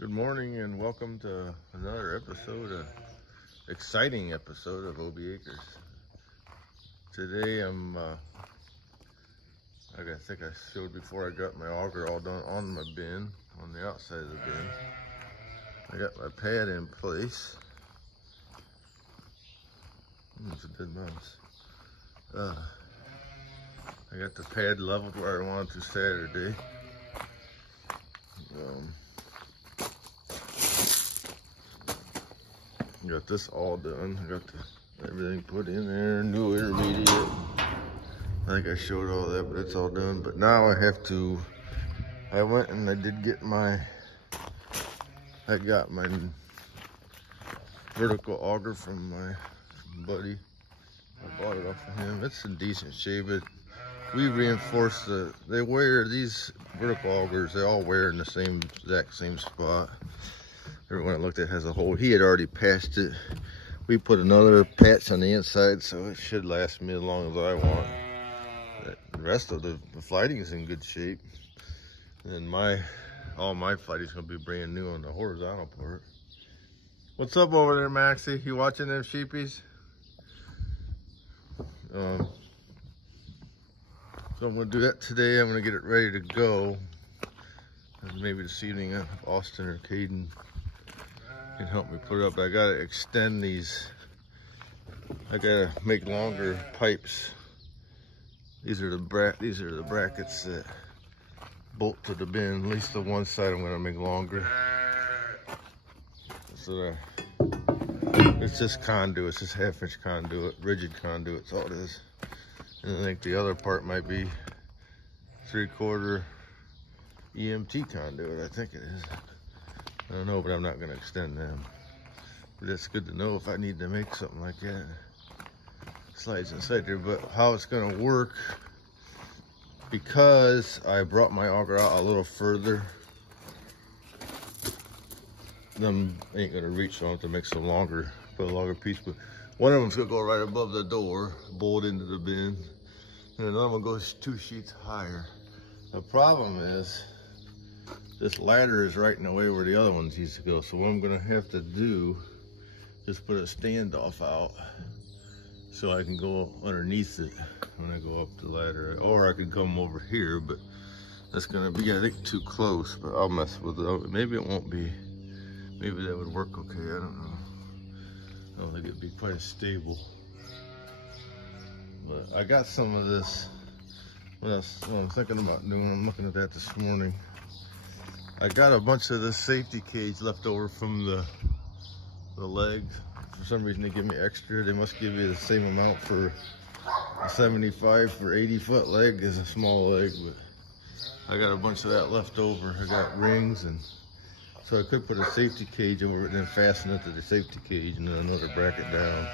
Good morning and welcome to another exciting episode of OB Acres. Today like I think I showed before, I got my auger all done on my bin, on the outside of the bin. I got my pad in place. It's a dead mouse. I got the pad leveled where I wanted to Saturday. Got this all done. I got everything put in there, new intermediate. I think I showed all that, but it's all done. But now I went and I got my vertical auger from my buddy. I bought it off of him. It's in decent shape. We reinforced these vertical augers, they all wear in the exact same spot. Everyone I looked at has a hole. He had already patched it. We put another patch on the inside, so it should last me as long as I want. The rest of the flighting is in good shape. And all my flighting is gonna be brand new on the horizontal part. What's up over there, Maxie? You watching them sheepies? So I'm gonna do that today. I'm gonna get it ready to go. And maybe this evening, Austin or Caden can help me put it up. I gotta extend these. I gotta make longer pipes. These are the brackets that bolt to the bin. At least the one side I'm gonna make longer. So it's just conduit. It's just 1/2-inch conduit, rigid conduit. That's all it is. And I think the other part might be 3/4 EMT conduit. I think it is. I don't know, but I'm not going to extend them. But it's good to know if I need to make something like that. Slides inside there, but how it's going to work, because I brought my auger out a little further, them ain't going to reach, so I have to make some longer, put a longer piece. But one of them's going to go right above the door, bolt into the bin, and another one goes 2 sheets higher. The problem is, this ladder is right in the way where the other ones used to go. So what I'm gonna have to do is put a standoff out so I can go underneath it when I go up the ladder. Or I can come over here, but that's gonna be, I think, too close, but I'll mess with it. Maybe it won't be. Maybe that would work okay, I don't know. I don't think it'd be quite as stable. But I got some of this, what I'm thinking about doing, I'm looking at that this morning. I got a bunch of this safety cage left over from the legs. For some reason they give me extra. They must give you the same amount for a 75 for 80-foot leg as a small leg, but I got a bunch of that left over. I got rings, and so I could put a safety cage over it and then fasten it to the safety cage and then another bracket down.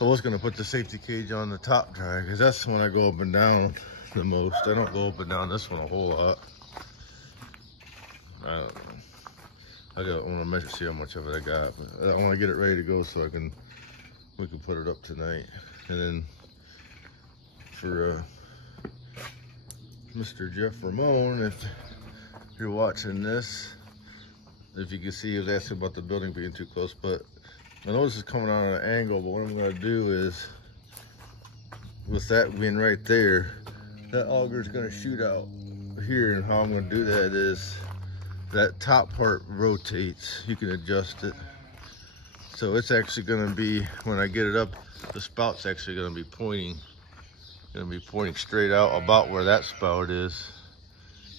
I was gonna put the safety cage on the top drive because that's when I go up and down the most. I don't go up and down this one a whole lot. I don't know. I want to measure, see how much of it I got, but I want to get it ready to go so we can put it up tonight. And then for Mr. Jeff Ramon, if you're watching this, if you can see, he was asking about the building being too close, but I know this is coming on at an angle, but what I'm going to do is, with that being right there, that auger is going to shoot out here, and how I'm going to do that is, that top part rotates. You can adjust it. So it's actually going to be, when I get it up, the spout's actually going to be pointing straight out about where that spout is.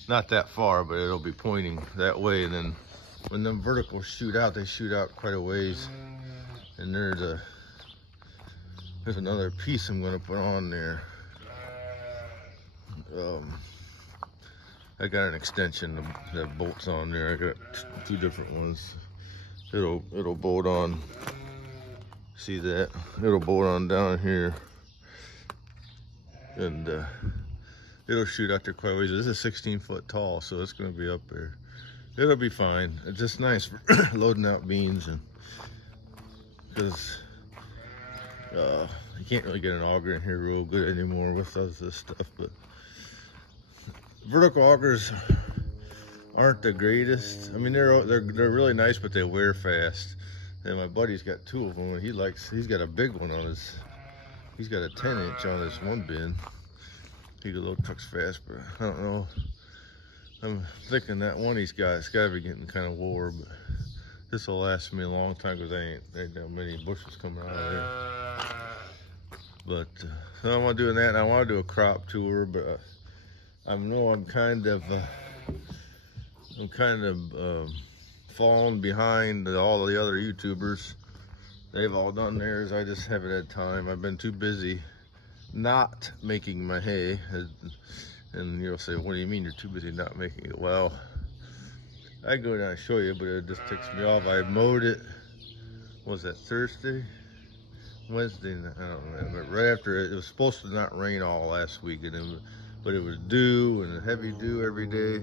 Not that far, but it'll be pointing that way. And then when them verticals shoot out, they shoot out quite a ways. And there's another piece I'm going to put on there. I got an extension that bolts on there. I got 2 different ones. It'll bolt on. See that? It'll bolt on down here, and it'll shoot out there quite a ways. This is 16 foot tall, so it's going to be up there. It'll be fine. It's just nice for loading out beans, and because you can't really get an auger in here real good anymore with this stuff, but vertical augers aren't the greatest. I mean, they're really nice, but they wear fast. And my buddy's got 2 of them, and he's got a big one on his. He's got a 10-inch on this one bin. He can load trucks fast, but I don't know. I'm thinking that one he's got, it's got to be getting kind of wore, but this will last me a long time because there ain't that many bushes coming out of there. But so I'm doing that, and I want to do a crop tour, but I'm kind of falling behind all the other YouTubers. They've all done theirs. I just haven't had time. I've been too busy not making my hay. And you'll say, what do you mean you're too busy not making it? Well, I go down and show you, but it just ticks me off. I mowed it, was that Thursday? Wednesday, I don't remember. Right after it was supposed to not rain all last week, but it was dew and heavy dew every day.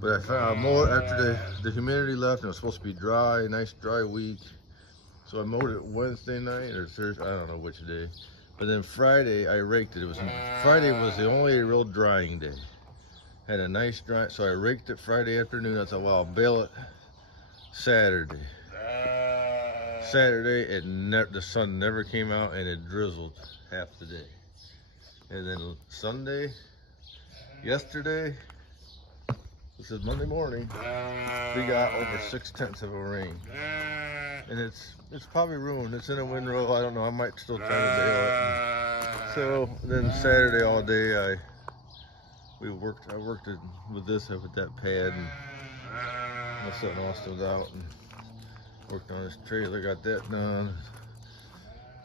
But I found more after the humidity left, and it was supposed to be dry, nice dry week. So I mowed it Wednesday night or Thursday, I don't know which day. But then Friday I raked it. Friday was the only real drying day. Had a nice dry, so I raked it Friday afternoon. I thought, well, I'll bale it Saturday. Saturday, the sun never came out, and it drizzled half the day. And then Sunday, yesterday, this is Monday morning, we got over 6/10 of a rain. And it's probably ruined. It's in a windrow. I don't know. I might still try to bale it. So then Saturday all day, I worked with that pad, and my son Austin was out and worked on his trailer, got that done.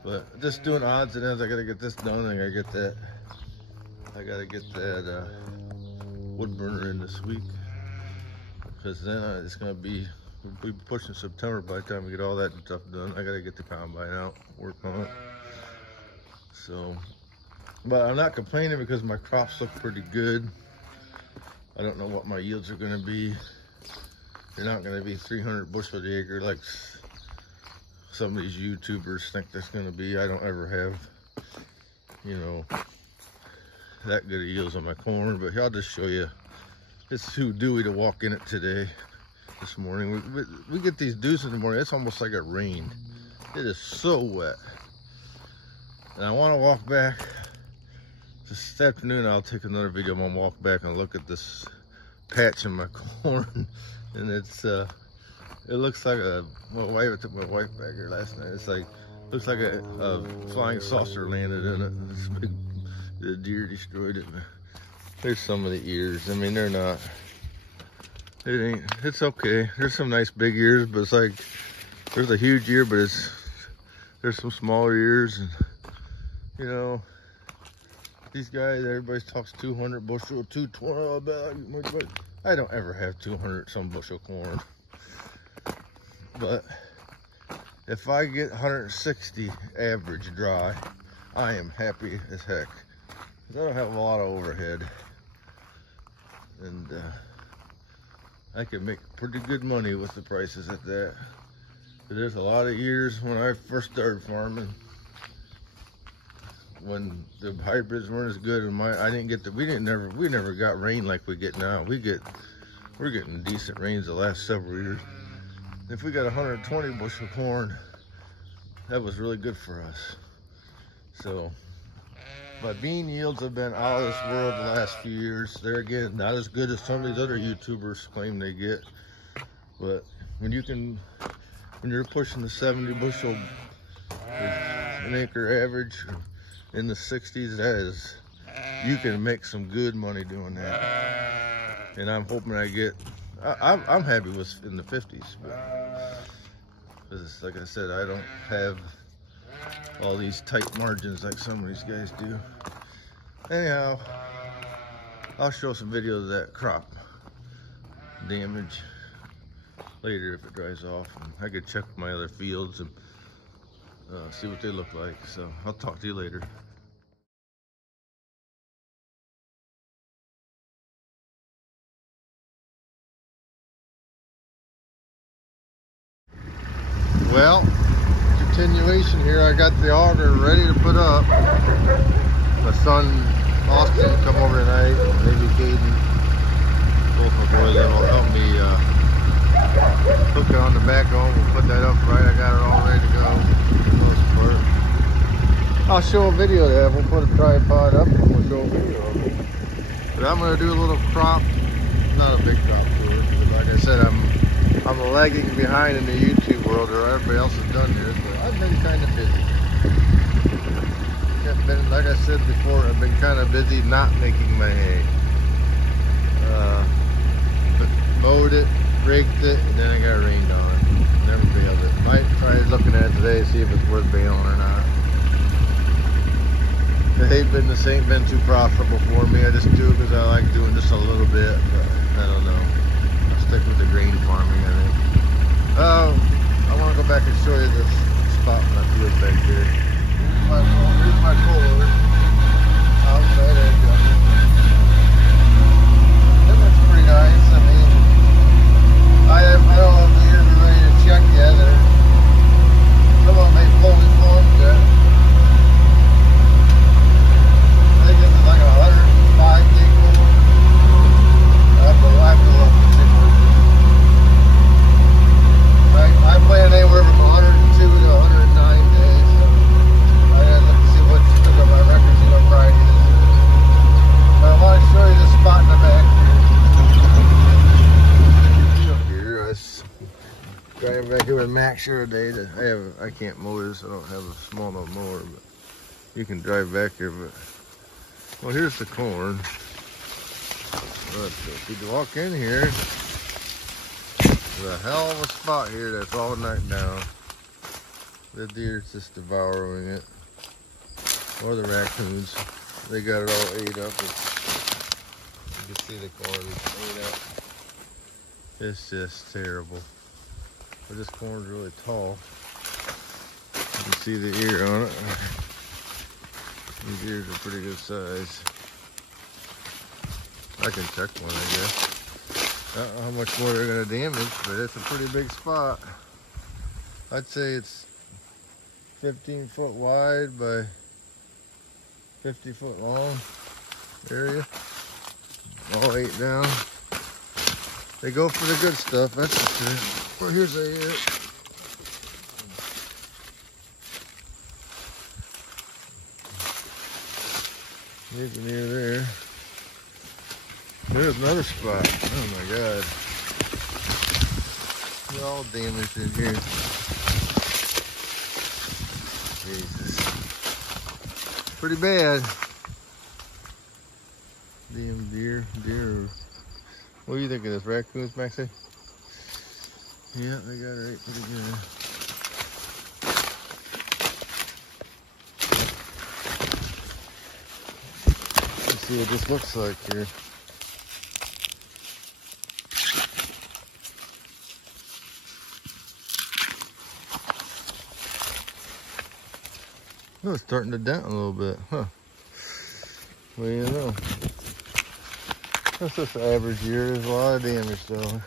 But just doing odds and ends. I gotta get this done. I gotta get that wood burner in this week, because then it's gonna be. We'll be pushing September by the time we get all that stuff done. I gotta get the combine out, work on it. So, but I'm not complaining because my crops look pretty good. I don't know what my yields are gonna be. They're not gonna be 300 bushel an acre like some of these YouTubers think there's gonna be. I don't ever have, you know, that good of yields on my corn, but I'll just show you. It's too dewy to walk in it today. This morning we get these dews in the morning. It's almost like it rained. It is so wet, and I want to walk back this afternoon. I'll take another video. I'm gonna walk back and look at this patch in my corn, and it looks like I took my wife back here last night. It's like looks like a flying saucer landed in it. This big the deer destroyed it. There's some of the ears. I mean, they're not. It's okay. There's some nice big ears, but it's like, there's a huge ear, but there's some smaller ears, and you know, these guys, everybody talks 200 bushel, 220, I don't ever have 200 some bushel corn. But if I get 160 average dry, I am happy as heck. 'Cause I don't have a lot of overhead, and I can make pretty good money with the prices at that. But there's a lot of years when I first started farming, when the hybrids weren't as good, and we never got rain like we get now. We're getting decent rains the last several years. If we got 120 bushel corn, that was really good for us. So my bean yields have been out of this world the last few years. They're, again, not as good as some of these other YouTubers claim they get. But when you're pushing the 70 bushel an acre average in the 60s, you can make some good money doing that. And I'm hoping I'm happy with in the 50s. Because like I said, I don't have all these tight margins like some of these guys do. Anyhow, I'll show some videos of that crop damage later if it dries off. And I could check my other fields and see what they look like. So I'll talk to you later. Well, continuation here. I got the auger ready to put up. My son Austin come over tonight, maybe Caden. both my boys that will help me hook it on the back home. We'll put that up right. I got it all ready to go for the most part. I'll show a video of that. We'll put a tripod up and we'll show a video of it. But I'm going to do a little crop, not a big crop tour, but like I said, I'm lagging behind in the YouTube world, or everybody else has done this, but I've been kind of busy. Like I said before, I've been kind of busy not making my hay. Mowed it, raked it, and then I got rained on it. Never baled it. Might try looking at it today, see if it's worth baling or not. The hay business ain't been too profitable for me. I just do it because I like doing just a little bit, but I don't know. I'll stick with the grain farming, I think. I want to go back and show you this spot in my field back here. Here's my cooler. Outside edge of it. It looks pretty nice. I mean, I don't know if the ears are ready to check yet. Some of them may fully formed yet. I think this is like a 105 gig cooler. I have to look and see what it is. I plan anywhere from 102 to 109 days. So I gotta look to see what took up my record, see what Friday is. But I want to show you the spot in the back here. I was driving back here with Max here today. I can't mow this. I don't have a small enough mower, but you can drive back here. But well, here's the corn. If you walk in here, there's a hell of a spot here that's all knocked down. The deer's just devouring it, or the raccoons. They got it all ate up. You can see the corn ate up. It's just terrible. But this corn's really tall. You can see the ear on it. These ears are pretty good size. I can check one, I guess. I don't know how much more they're gonna damage, but it's a pretty big spot. I'd say it's 15 foot wide by 50 foot long area. All 8 down. They go for the good stuff, that's for sure. Well, here's a here's an ear there. There's another spot. Oh my god. They're all damaged in here. Jesus. Pretty bad. Damn deer. What do you think of this? Raccoons, Maxie? Yeah, they got it right pretty good. Let's see what this looks like here. Oh, it's starting to dent a little bit, huh? What do you know? That's just the average year. There's a lot of damage though.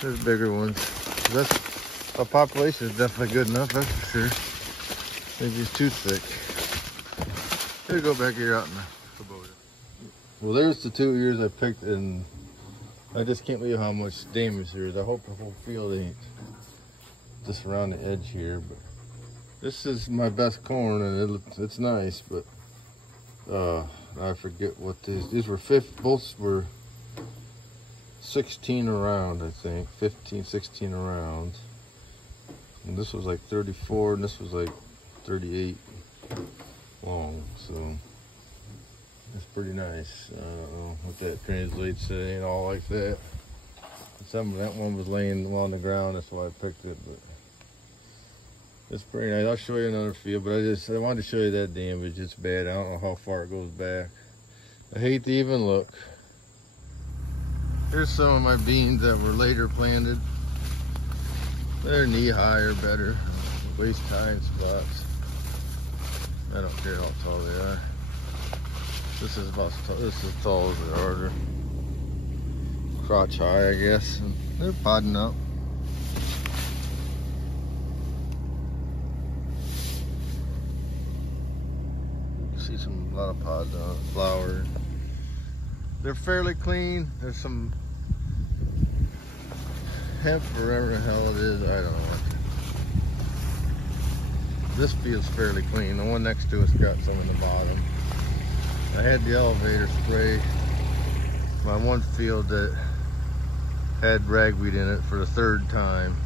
There's bigger ones. Our population is definitely good enough, that's for sure. Maybe it's too thick. Here, go back here out in the Kubota. Well, there's the 2 ears I picked, and I just can't believe how much damage there is. I hope the whole field ain't just around the edge here, but this is my best corn, and it's nice, but I forget what these were. Both were 16 around, I think. 15, 16 around. And this was like 34, and this was like 38 long, so it's pretty nice. I don't know what that translates to. It ain't all like that. That one was laying on the ground, that's why I picked it, but it's pretty nice. I'll show you another field, but I wanted to show you that damage. It's bad. I don't know how far it goes back. I hate to even look. Here's some of my beans that were later planted. They're knee high or better, waist high in spots. I don't care how tall they are. This is about this is as tall as they are. They're crotch high, I guess. And they're podding up. See a lot of pods on it, flower. they're fairly clean. There's some hemp or whatever the hell it is. I don't know. This feels fairly clean. The one next to it's got some in the bottom. I had the elevator spray my one field that had ragweed in it for the 3rd time.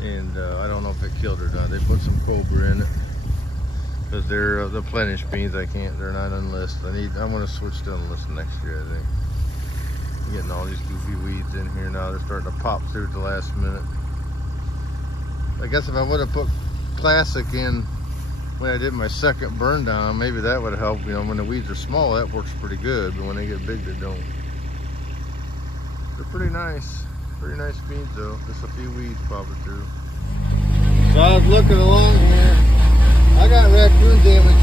And I don't know if it killed it or not. They put some cobra in it. Because they're the plenish beans, they're not unlisted. I'm gonna switch to unlisted next year, I think. I'm getting all these goofy weeds in here now. They're starting to pop through at the last minute. I guess if I would have put classic in when I did my 2nd burn down, maybe that would help. You know, when the weeds are small, that works pretty good, but when they get big, they don't. They're pretty nice beans though. Just a few weeds popping through. So I was looking along here. I got raccoon damage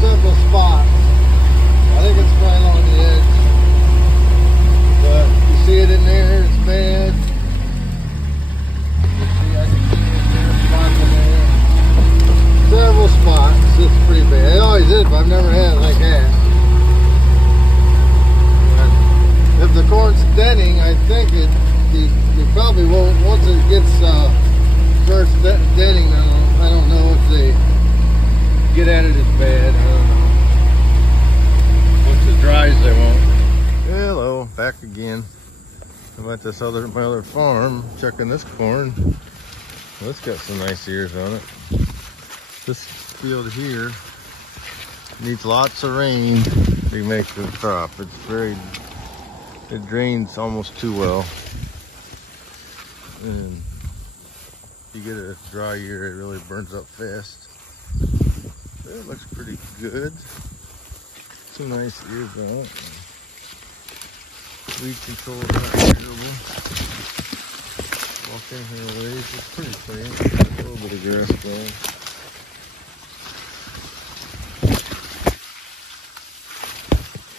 several spots. I think it's right along the edge. But you see it in there, it's bad. You see, I can see it there, spots in there. Several spots, it's pretty bad. It always is, but I've never had it like that. But if the corn's thinning, I think you probably won't, once it gets first thinning, I don't know if they get at it as bad. I don't know. Once it dries, they won't. Hello, back again. I'm at this my other farm, checking this corn. Well, it's got some nice ears on it. This field here needs lots of rain to make the crop. It drains almost too well. And if you get a dry year, it really burns up fast. It looks pretty good. Some nice ears on it. Weed control is not terrible. Walk in here a ways, it's pretty clean. A little bit of grass growing.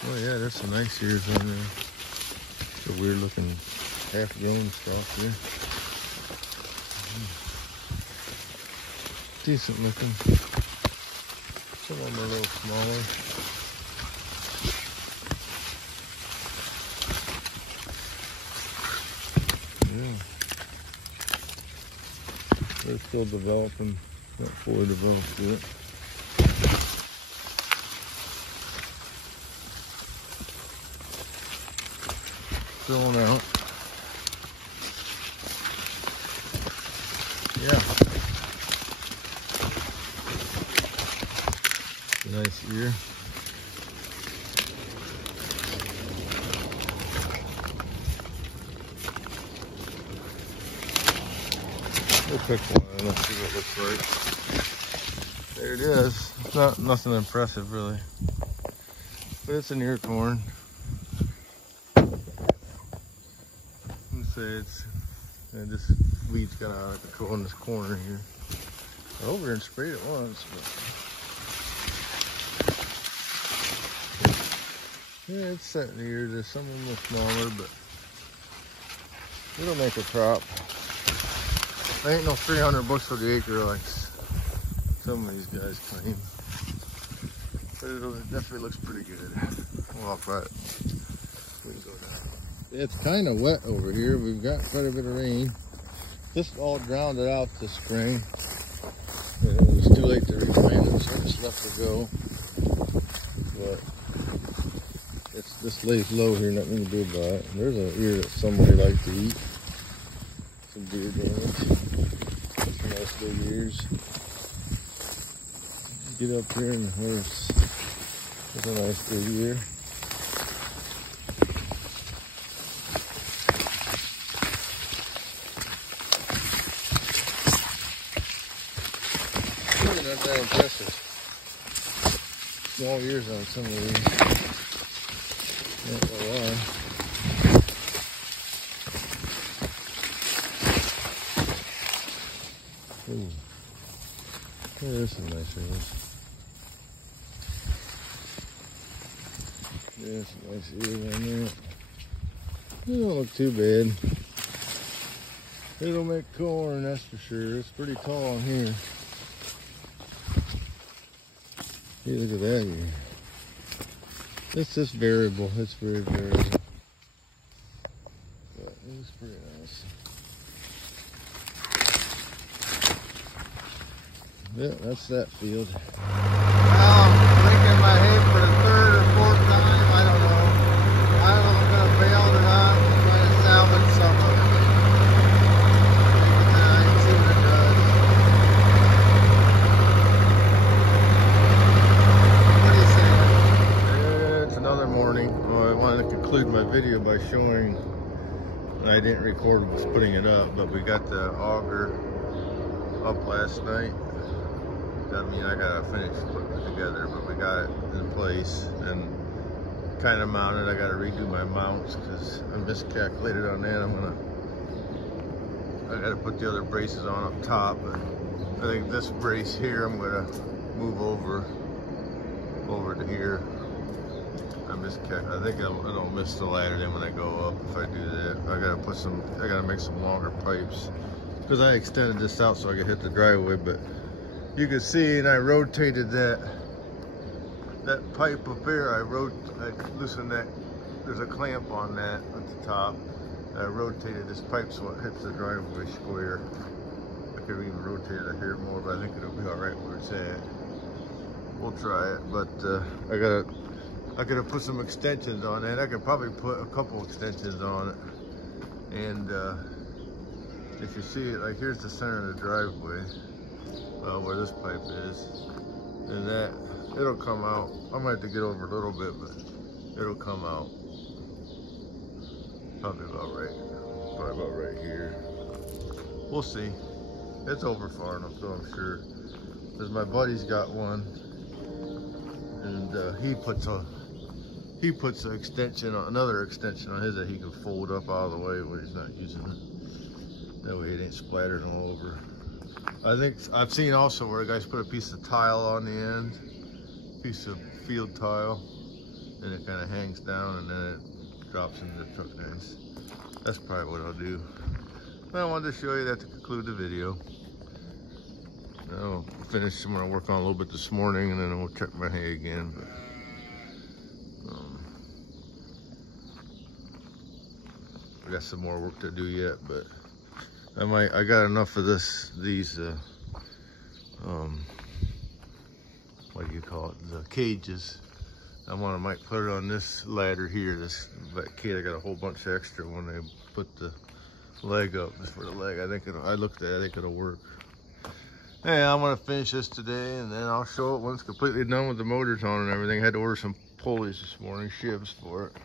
Oh yeah, there's some nice ears on there. It's a weird looking half-grown stuff here. Decent looking. Some of them are a little smaller. Yeah. They're still developing, not fully developed yet. Filling out. Yeah. Nice ear. We'll pick one and let's see what it looks like. There it is. It's not nothing impressive really, but it's an ear corn. Let's say it's this weeds got out of control in this corner here. I over and sprayed it once, but yeah, it's setting ears. There's some of them are smaller, but it'll make a crop. I ain't no 300 bucks for the acre like some of these guys claim. But it definitely looks pretty good. Well, I'll try it. We can go down. It's kind of wet over here. We've got quite a bit of rain. This all drowned it out this spring. It was too late to replant it, so I just left it go. But this lays low here, nothing to do about it. There's an ear that somebody liked to eat. Some deer damage. Some nice big ears. Get up here and there's a nice big ear. Really not that impressive. Small ears on some of these. Not gonna lie. Ooh. Yeah, there's some nice ears. Yeah, some nice ears on there. They don't look too bad. They don't make corn, that's for sure. It's pretty tall on here. Hey, look at that ear. It's just variable. It's very variable. But it's pretty nice. Yeah, that's that field. Well, I'm thinking my head for the third or fourth time. I don't know. I don't know if I'm going to bail or not. I'm trying to salvage some of it. See what it does. What do you say? Yeah, it's another morning. Well, I wanted to conclude my video by showing, and I didn't record putting it up, but we got the auger up last night. I mean, I gotta finish putting it together, but we got it in place and kind of mounted. I gotta redo my mounts because I miscalculated on that. I gotta put the other braces on up top, but I think this brace here I'm gonna move over to here. I think I'll miss the ladder then when I go up if I do that. I gotta make some longer pipes because I extended this out so I could hit the driveway, but you can see, and I rotated that pipe up here. I loosened that. There's a clamp on that at the top. I rotated this pipe so it hits the driveway square. I could even rotate it here more, but I think it'll be all right where it's at. We'll try it, but I gotta put some extensions on that. I could probably put a couple extensions on it. And if you see it, like here's the center of the driveway. Where this pipe is, and that it'll come out. I might have to get over a little bit, but it'll come out probably about right here. We'll see. It's over far enough though, I'm sure, because my buddy's got one, and he puts an extension on, another extension on his that he can fold up out of the way when he's not using it. That way it ain't splattered all over. I think I've seen also where guys put a piece of tile on the end, piece of field tile, and it kind of hangs down and then it drops into the truck nice. That's probably what I'll do. But I wanted to show you that to conclude the video. I'll finish. I'm gonna work on a little bit this morning and then we'll check my hay again. But I got some more work to do yet, but I got enough of these what do you call it, the cages. I might put it on this ladder here, this kid. I got a whole bunch of extra when they put the leg up, just for the leg. I think it'll work. Hey, I'm gonna finish this today and then I'll show it when it's completely done with the motors on and everything. I had to order some pulleys this morning, shivs for it.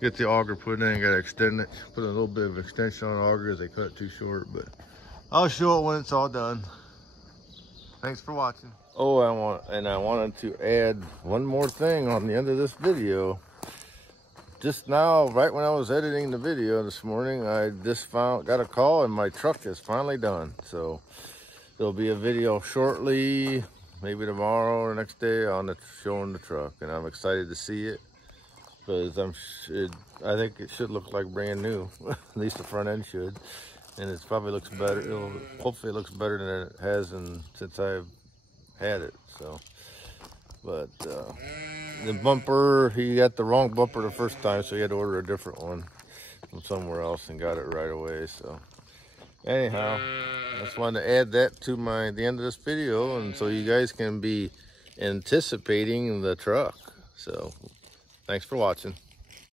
Get the auger put in, gotta extend it. Put a little bit of extension on the auger as they cut it too short, but I'll show it when it's all done. Thanks for watching. Oh, I wanted to add one more thing on the end of this video. Just now, right when I was editing the video this morning, I just got a call and my truck is finally done. So there'll be a video shortly, maybe tomorrow or next day, on showing the truck, and I'm excited to see it. Because I think it should look like brand new. At least the front end should, and it probably looks better. Hopefully, it looks better than it has since I've had it. So, but the bumper, he got the wrong bumper the first time, so he had to order a different one from somewhere else and got it right away. So, anyhow, I just wanted to add that to the end of this video, and so you guys can be anticipating the truck. So. Thanks for watching.